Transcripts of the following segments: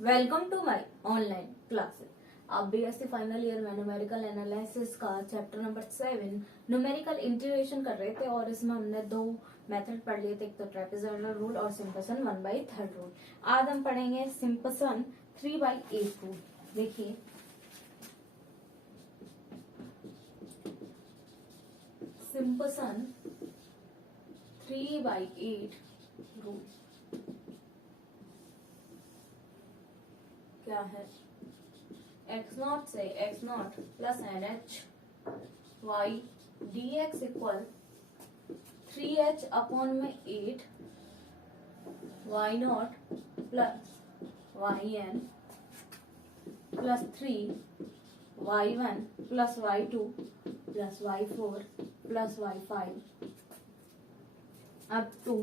Welcome to my online classes. आप BSc final year में numerical analysis का chapter number 7 numerical integration कर रहे थे और इसमें हमने दो मेथड पढ़ लिए थे, एक तो ट्रेपेजॉइडल रूल और सिंपसन 1/3 रूल। आज हम पढ़ेंगे सिंपसन 3/8 रूल। देखिए सिंपसन 3/8 रूल क्या है? x0 से x0 plus NH y dx equal 3h upon में 8 y0 plus yn plus 3 y1 plus y2 plus y4 plus y5 up to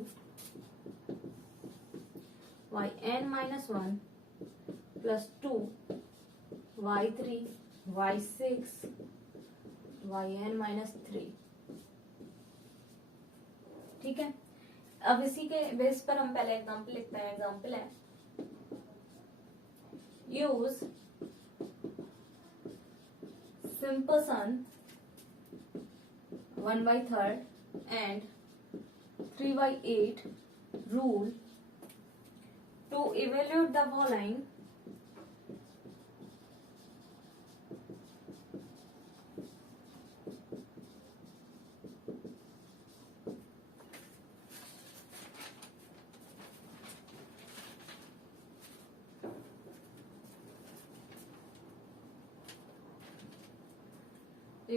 yn minus 1 plus 2 y3 y6 yn minus 3। ठीक है, अब इसी के base पर हम पहले एग्जांपल लिखते हैं। एग्जांपल है use Simpson 1/3 and 3/8 rule to evaluate the following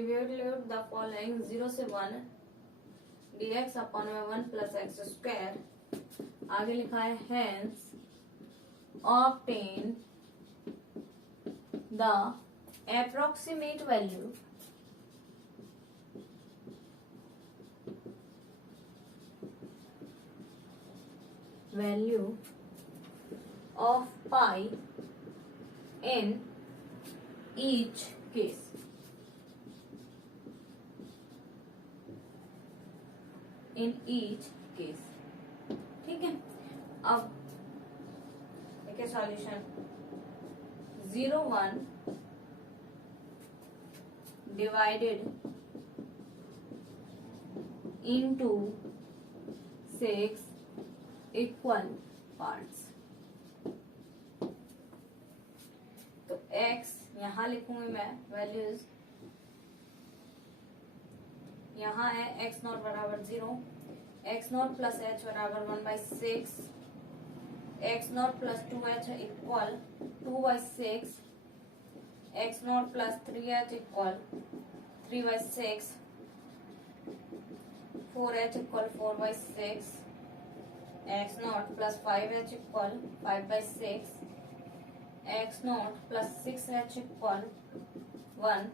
evaluate the following 0 से 1 dx अपॉन में 1 प्लस एक्स स्क्वायर। आगे लिखा है hence obtain the approximate value of pi in each case। In each case. ठीक है, अब देखिए solution 0 1 divided into 6 equal parts. तो x यहां लिखूंगी मैं वैल्यूज, यहाँ है x0 बराबर 0, x0 प्लस h बराबर 1/6, x0 plus 2h equal 2/6, x0 plus 3h equal 3/6, 4h equal 4/6, x0 plus 5h equal 5/6, x0 plus 6h equal 1,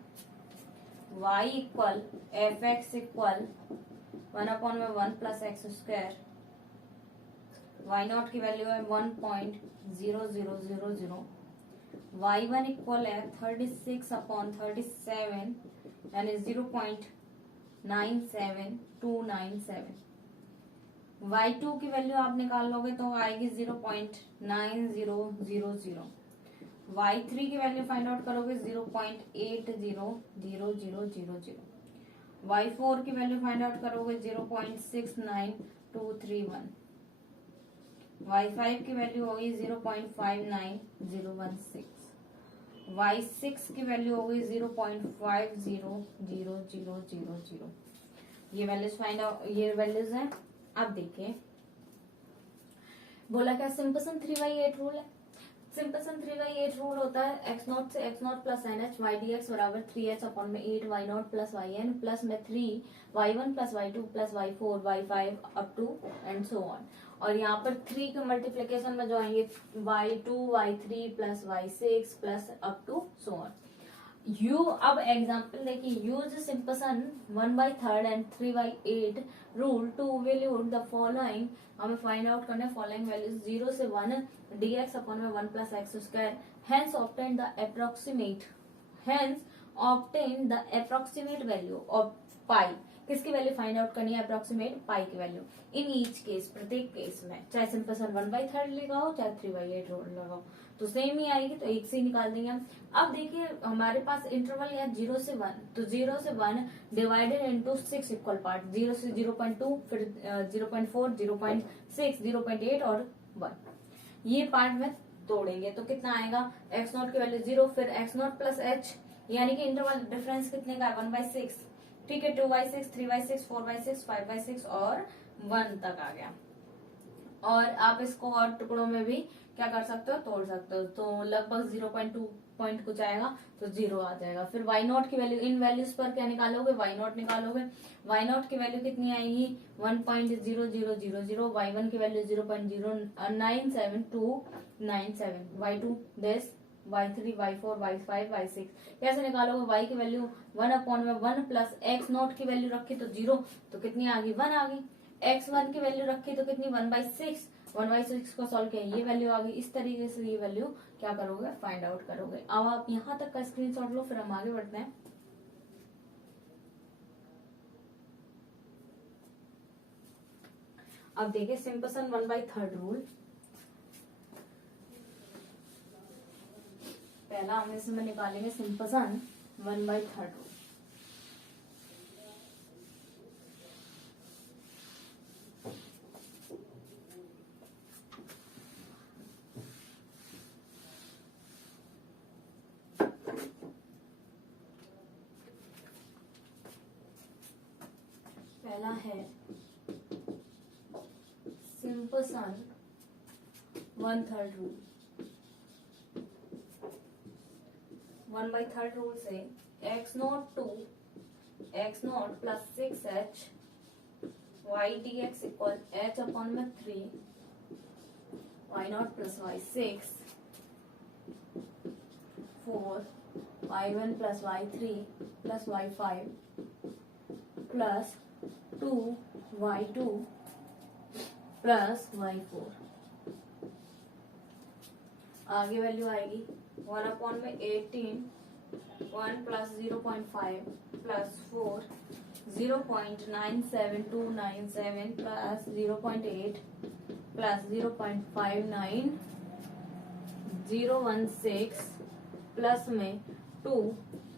y equal F x equal 1 upon में 1 plus x square. y0 की value है 1.0000, y1 equal है 36 upon 37 यानी 0.97297। y2 की value आप निकाल लोगे तो आएगी 0.9000। y3 की वैल्यू फाइंड आउट करोगे 0.800000। y4 की वैल्यू फाइंड आउट करोगे 0.69231। y5 की वैल्यू होगी 0.59016। y6 की वैल्यू होगी 0.500000। ये वैल्यूज हैं। अब देखिए बोला क्या सिंपसन 3/8 रूल है। सिंपसन 3/8 रूल होता है x0 से x0 plus NH y dx बराबर 3h अपॉन में 8 y0 प्लस yn प्लस में 3 y1 plus y2 plus y4 y5 up to and so on. और यहाँ पर 3 के मल्टीप्लीकेशन में जो आएंगे y2 y3 plus y6 plus up to so on. अब एग्जाम्पल देखिए use Simpson 1/3 and 3/8 rule to evaluate the following. हमें फाइंड आउट करना है फॉलोइंग वैल्यूज 0 से 1 dx अपॉन में 1 plus x square. Hence obtain the approximate value of pi किसकी value find out करनी है, अप्रोक्सीमेट पाई की वैल्यू। इन ईच केस, प्रत्येक केस में, चाहे सिंपल सन 1/3 लगाओ चाहे 3/8 रूल लगाओ तो सेम ही आएगी, तो एक से ही निकाल देंगे हम। अब देखिए हमारे पास इंटरवल है 0 से 1, तो 0 से 1 डिवाइडेड इनटू 6 इक्वल पार्ट, 0 से 0.2, फिर 0.4, 0.6, 0.8 और 1, ये पार्ट में तोड़ेंगे तो कितना आएगा, एक्स नॉट की वैल्यू 0, फिर एक्स नॉट प्लस एच, यानी कि इंटरवल डिफरेंस कितने का है 1/6, ठीक है, 2/6, 3/6, 4/6, 5/6 और 1 तक आ गया। और आप इसको और टुकड़ों में भी क्या कर सकते हो, तोड़ सकते हो, तो लगभग 0.2 पॉइंट कुछ आएगा तो 0 आ जाएगा। फिर वाई नॉट की वैल्यू, इन वैल्यूज पर क्या निकालोगे, वाई नॉट निकालोगे, वाई नॉट की वैल्यू कितनी आएगी 1.0000, वाई वन की value 0.097297, Y two this, y3, y4, y5, y6 कैसे निकालोगे, y की वैल्यू 1/1 प्लस एक्स नॉट की वैल्यू रखी तो 0, तो कितनी आ गई 1 आ गई, x1 की वैल्यू रखी तो कितनी 1/6, 1/6 को सॉल्व किया ये वैल्यू आ गई। इस तरीके से ये वैल्यू क्या करोगे, फाइंड आउट करोगे। अब आप यहाँ तक का स्क्रीनशॉट लो, फिर हम आगे बढ़ते हैं। अब देखिए सिंपल सन 1/3 रूल, पहला हम इसमें निकालेंगे सिंपल सन 1/3 रूल। पहला है सिंपल सन 1/3 रूल। 1/3 रूल से x naught to x naught plus 6h y dx equal h upon में 3 y नॉट plus y6 4 y1 plus y3 plus y5 plus 2y2 plus y4। आगे वैल्यू आएगी 1 में 18, 1 plus 0.5 plus 4, 0.97297 plus 0.8 plus 0.59016 plus में 2,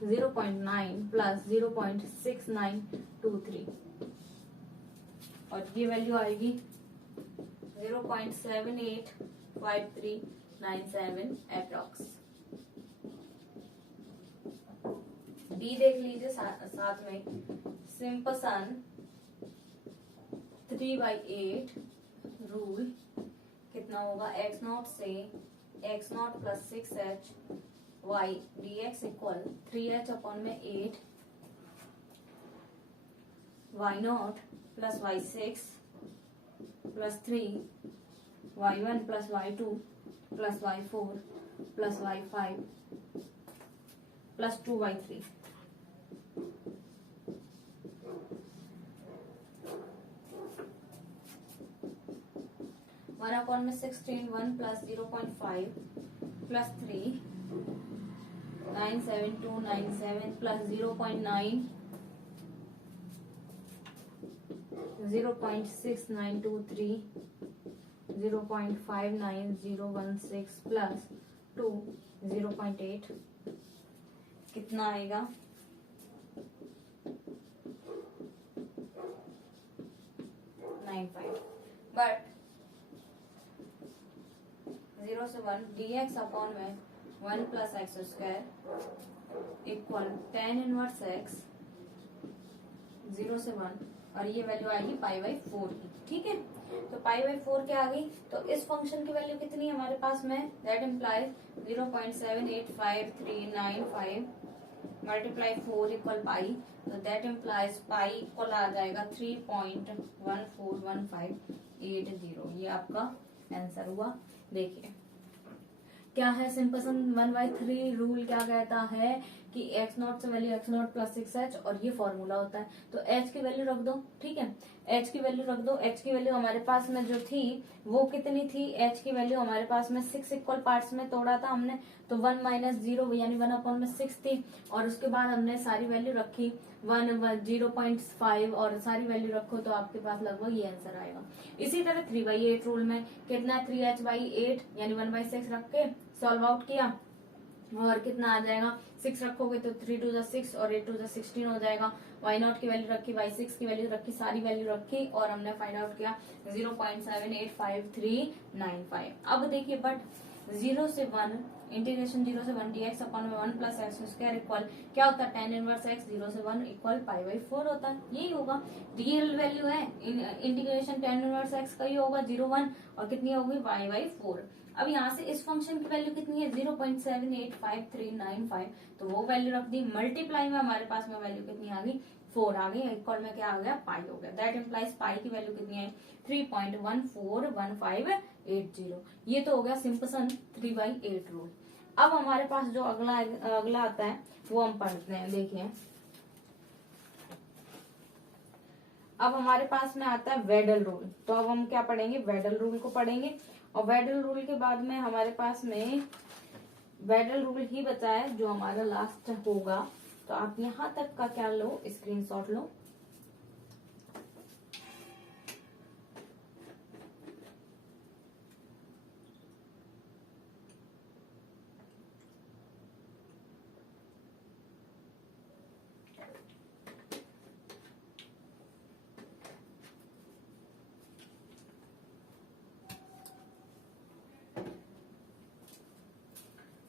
0.9 plus 0.6923 और ये value आएगी 0.785397 approx. D देख लीजिए साथ में, सिंपल सन 3/8 रूल कितना होगा, एक्स नॉट से x not plus 6h y dx equal 3h upon में 8 y नॉट plus y6 plus 3 y1 plus y2 plus y4 plus y5 plus 2y3। One upon में 16, 1 प्लस 0.5 प्लस 3 97297 प्लस 0.9 0.6923 0.59016 प्लस 2 0.8 कितना आएगा 95। But 0 से 1 dx upon में 1 plus x square equal tan inverse x 0 से 1 और ये वैल्यू आएगी π/4 की, ठीक है। तो π/4 क्या आ गई, तो इस फंक्शन की वैल्यू कितनी है हमारे पास में, that implies 0.785395 multiply 4 equal pi, तो दैट इम्प्लाइज पाई इक्वल आ जाएगा 3.141580। ये आपका आंसर हुआ। देखिए क्या है सिंपल सन 1/3 रूल क्या कहता है कि एक्स नॉट से value x not plus 6h और ये फॉर्मूला होता है। तो h की वैल्यू रख दो, ठीक है, h की वैल्यू रख दो। h की वैल्यू हमारे पास में जो थी वो कितनी थी, h की वैल्यू हमारे पास में 6 इक्वल पार्ट्स में तोड़ा था हमने, तो 1 - 0 यानी 1/6 थी। और उसके बाद हमने सारी वैल्यू रखी 0.5 और सारी वैल्यू रखो तो आपके पास लगभग ये आंसर आएगा। इसी तरह 3/8 रूल में कितना 3h/8 यानी 1/6 रख के सॉल्व आउट किया और कितना आ जाएगा, 6 रखोगे तो 3 2 6 और 8 2 16 हो जाएगा। y0 की वैल्यू रखी, y6 की वैल्यू रखी, सारी वैल्यू रखी और हमने फाइंड आउट किया 0.785395। अब देखिए बट 0 से 1 इंटीग्रेशन 0 से 1 dx upon 1 plus x square equal क्या होता है, tan इनवर्स x 0 से 1 इक्वल π/4 होता है। यही होगा, रियल वैल्यू है इंटीग्रेशन tan इनवर्स x का ही होगा 0 1 और कितनी होगी π/4। अब यहाँ से इस फंक्शन की वैल्यू कितनी है 0.785395, तो वो वैल्यू रख दी, मल्टीप्लाई में हमारे पास में वैल्यू कितनी आ गई 4 आ गई, इक्वल में क्या आ गया पाई हो गया। दैट इम्प्लाइज पाई की वैल्यू कितनी है 3.141580। ये तो हो गया सिंपसन 3/8 रूल। अब हमारे पास जो अगला आता है वो हम पढ़ते हैं। देखिए अब हमारे पास में आता है वेडल रूल, तो अब हम क्या पढ़ेंगे, वेडल रूल को पढ़ेंगे। और वेडल रूल के बाद में हमारे पास में वेडल रूल ही बचा है जो हमारा लास्ट होगा। तो आप यहाँ तक का क्या लो, स्क्रीनशॉट लो।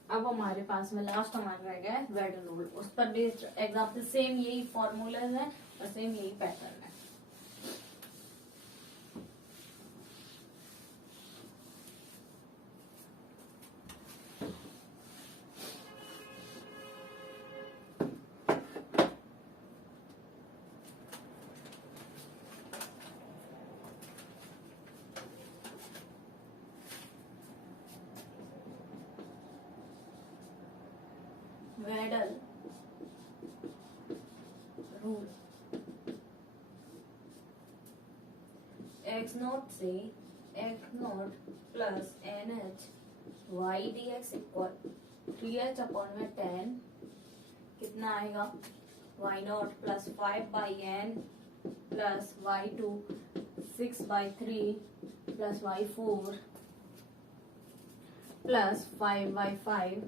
अब हमारे पास में लास्ट हमारा रह गया है वेडल रूल, उस पर बेस्ड एग्जाम्पल, सेम यही फॉर्मूला है और सेम यही पैटर्न है। वेडल रूल, x नॉट से x naught plus NH y dx equal 3h upon में 10 कितना आएगा y नॉट plus 5/n plus y2 6/3 plus y4 plus 5/5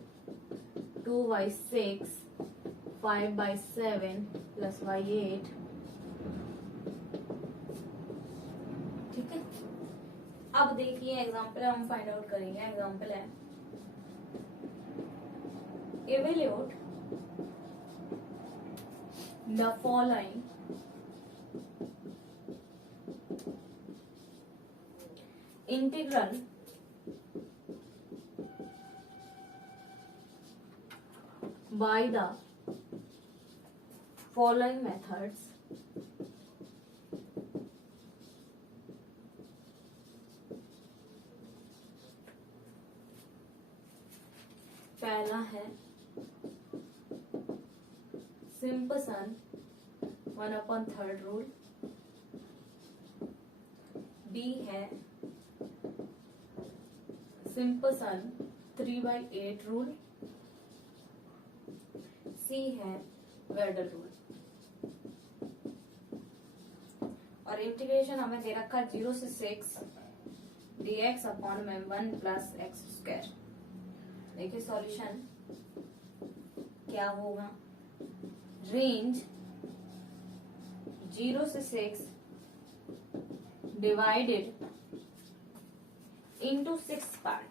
2/6 5/7 plus y8। ठीक है, अब देखिए एग्जाम्पल हम फाइंड आउट करेंगे। एग्जाम्पल है evaluate the following integral by the following methods. पहला है सिंपसन 1/3 रूल, बी है सिंपसन 3/8 रूल, सी है वेडल रूल। और इंटीग्रेशन हमें दे रखा 0 से 6 dx अपॉन में 1 प्लस एक्स स्क्वायर। देखिए सॉल्यूशन क्या होगा, रेंज 0 से 6 डिवाइडेड इंटू 6 पार्ट।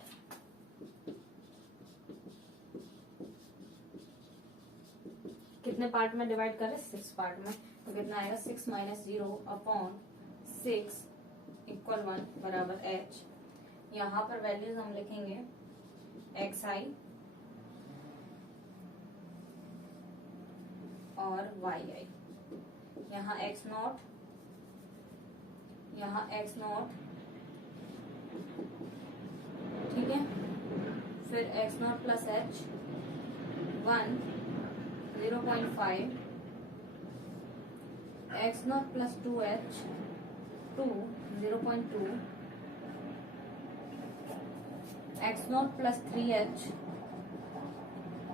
कितने पार्ट में डिवाइड करें, 6 पार्ट में, तो कितना आएगा 6 - 0 अपॉन 6 इक्वल 1 बराबर h। यहाँ पर वैल्यूज हम लिखेंगे xi और yi, यहाँ x नॉट, यहाँ x नॉट, ठीक है, फिर x naught plus h 1 0.5 x naught plus 2h 2 0.2 x naught plus 3h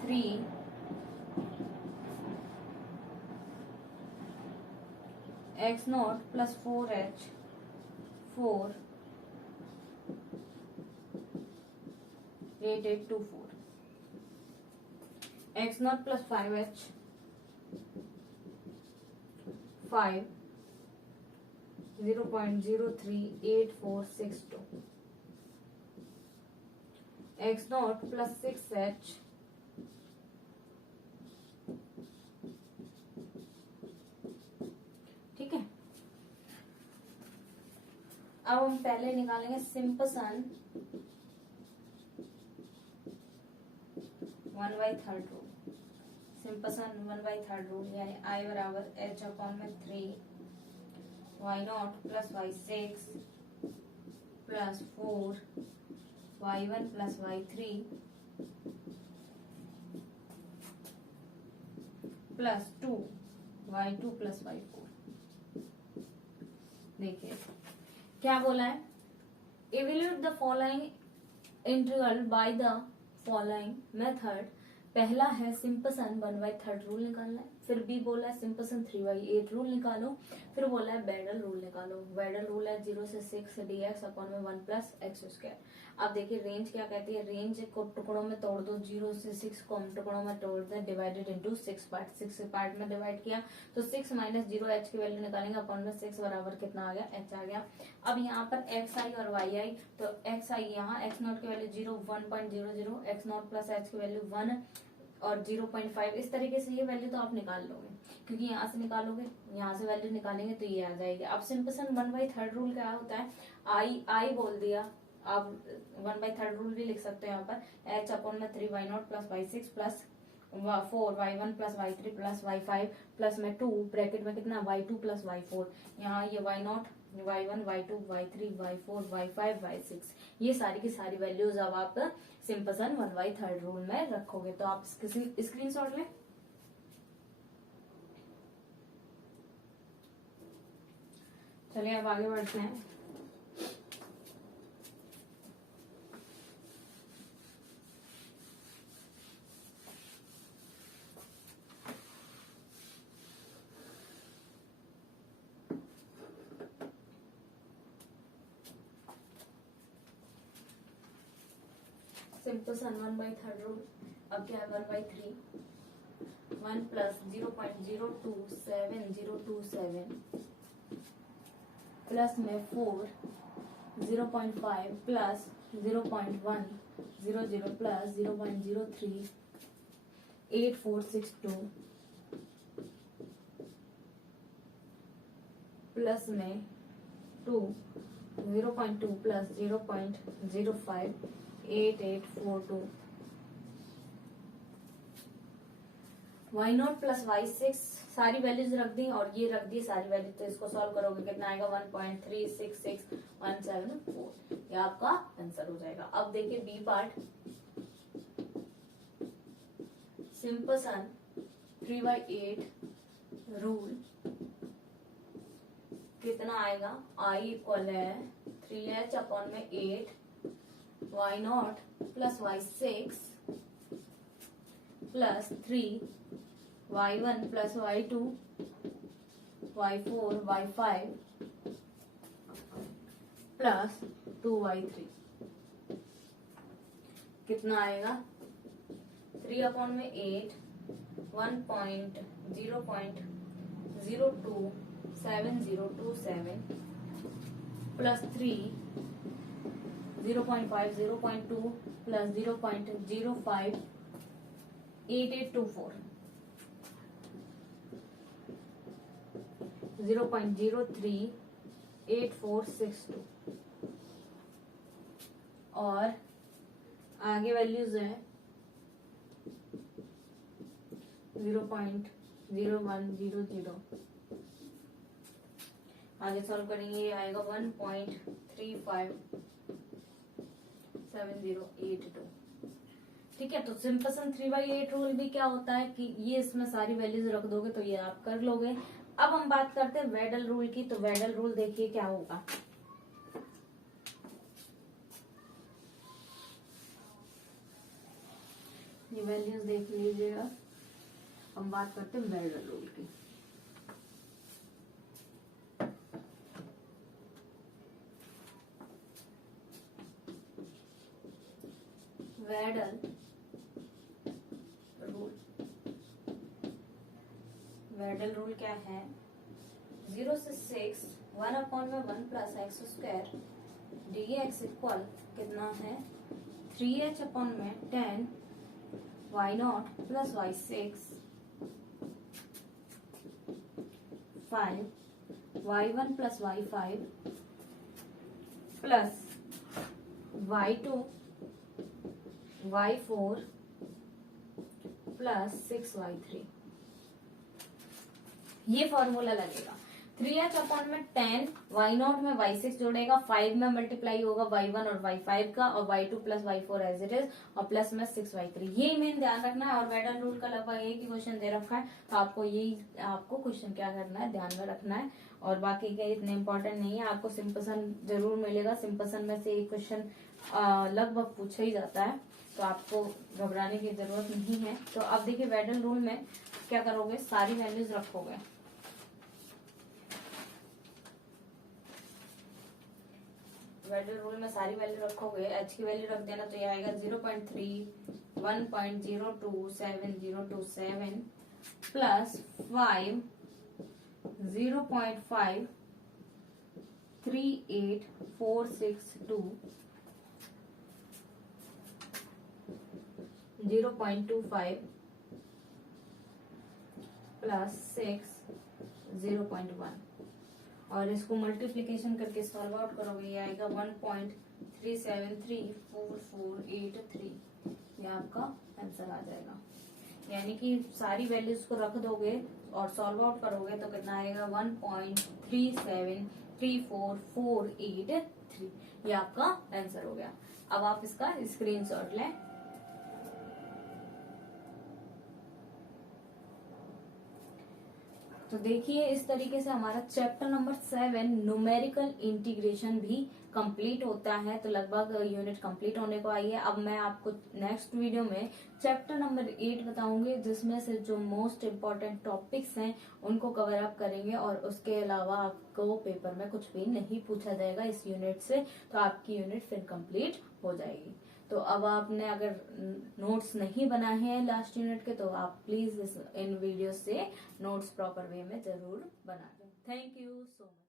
3 x naught plus 4h 4 8824 x naught plus 5h 5 0.038462 x naught plus 6h ठीक है। अब हम पहले निकालेंगे सिंपसन 1/3 रूल। सिंपसन 1/3 रूल यानी I बराबर h अपॉन में 3 y नॉट plus y6 plus 4 y1 plus y3 plus 2 y2 plus y4। देखिए क्या बोला है, evaluate the following integral by the following method. पहला है सिंपसन 1/3 रूल निकालना है, फिर भी बोला है सिंपसन 3/8 रूल निकालो, फिर बोला है बेडल रूल निकालो। बेडल रूल है 0 से 6 dx अपॉन में 1 प्लस एक्स स्क्वायर। अब देखिए रेंज क्या कहती है, रेंज को टुकड़ों में तोड़ दो, 0 से 6 को हम टुकड़ों में तोड़ दें, डिवाइडेड इनटू 6 पार्ट। 6 पार्ट में डिवाइड किया तो 6 माइनस 0 h की वैल्यू निकालेंगे, अपॉन में 6 बराबर कितना आ गया, h आ गया। अब यहाँ पर एक्स आई और वाई आई, तो एक्स आई यहाँ एक्स नॉट की value 0 1.00, x not plus h की वैल्यू 1 और 0.5। इस तरीके से ये वैल्यू तो आप निकाल लोगे, क्योंकि यहाँ से निकालोगे, यहाँ से वैल्यू निकालेंगे तो ये आ जाएगी। अब सिंपसन 1/3 रूल क्या होता है, आई बोल दिया, आप 1/3 रूल भी लिख सकते हो यहाँ पर, h अपॉन में 3 y नॉट plus y6 plus 4 y1 plus y3 plus y5 plus में 2 ब्रैकेट में कितना y2 प्लस y4। यहाँ ये y not y1 y2 y3 y4 y5 y6 ये सारी की सारी वैल्यूज अब आप सिंपसन 1/3 रूल में रखोगे। तो आप किसी स्क्रीनशॉट लें। चलिए अब आगे बढ़ते हैं। Simpson 1/3 rule. अब क्या है 1/3, 1 प्लस 0.027027 प्लस में 4 0.5 प्लस 0.100 प्लस 0.038462 प्लस में 2 0.2 प्लस 0.058842 y नॉट प्लस y6 सारी वैल्यूज रख दी और ये रख दी सारी वैल्यू, तो इसको सॉल्व करोगे कितना आएगा 1.366174। ये आपका आंसर हो जाएगा। अब देखिए बी पार्ट, सिंपसन 3/8 रूल कितना आएगा, I इक्वल है 3h अपॉन में 8 y नॉट plus y6 plus 3 y1 plus y2 y4 y5 plus 2y3 कितना आएगा 3 अपॉन में 8 1.0.027027 प्लस 3 0.5 0.2 प्लस 0.058824 0.038462 और आगे वैल्यूज है 0.0100। आगे सॉल्व करेंगे, ये आएगा 1.357082। ठीक है। तो सिंपसन 3/8 रूल भी क्या होता है कि ये इसमें सारी वैल्यूज रख दोगे तो ये आप कर लोगे। अब हम बात करते हैं वेडल रूल की। तो वेडल रूल देखिए क्या होगा। ये वैल्यूज देख लीजिएगा। हम बात करते हैं वेडल रूल की। वेडल रूल, वेडल रूल क्या है? 0 से 6 1/1 plus x square dx equal कितना है 3h/10 y0 plus y6 5 y1 plus y5 plus y2 y4 plus 6y3। ये फॉर्मूला लगेगा। 3h/10 y0 में y6 जोड़ेगा, 5 में मल्टीप्लाई होगा y1 और y5 का, और y2 plus y4 as it is, और प्लस में 6y3। ये मेन ध्यान रखना है। और वेडल रूल का लगभग एक ही क्वेश्चन दे रखा है, तो आपको क्वेश्चन क्या करना है, ध्यान में रखना है। और बाकी के इतने इंपॉर्टेंट नहीं है। आपको सिंपसन जरूर मिलेगा। सिंपसन में से एक क्वेश्चन लगभग पूछा ही जाता है, तो आपको घबराने की जरूरत नहीं है। तो अब देखिए वेडल रूल में क्या करोगे, सारी वैल्यूज रखोगे। वेडल रूल में सारी वैल्यू रखोगे। एच की वैल्यू रख देना, तो ये आएगा 0.3 1.027027 प्लस 5 0.5 38462 0.25 प्लस 6 0.1। और इसको मल्टीप्लीकेशन करके सॉल्व आउट करोगे, ये आएगा 1.373448 ये आपका आंसर आ जाएगा। यानी कि सारी वैल्यूज को रख दोगे और सॉल्व आउट करोगे तो कितना आएगा 1.373448 ये आपका आंसर हो गया। अब आप इसका स्क्रीनशॉट लें। तो देखिए इस तरीके से हमारा चैप्टर नंबर 7 न्यूमेरिकल इंटीग्रेशन भी कंप्लीट होता है। तो लगभग यूनिट कंप्लीट होने को आई है। अब मैं आपको नेक्स्ट वीडियो में चैप्टर नंबर 8 बताऊंगी, जिसमें से जो मोस्ट इम्पोर्टेंट टॉपिक्स हैं उनको कवर अप करेंगे। और उसके अलावा आपको पेपर में कुछ भी नहीं पूछा जाएगा इस यूनिट से, तो आपकी यूनिट फिर कंप्लीट हो जाएगी। तो अब आपने अगर नोट्स नहीं बनाए हैं लास्ट यूनिट के, तो आप प्लीज इन वीडियो से नोट्स प्रॉपर वे में जरूर बना लें। Thank you so much.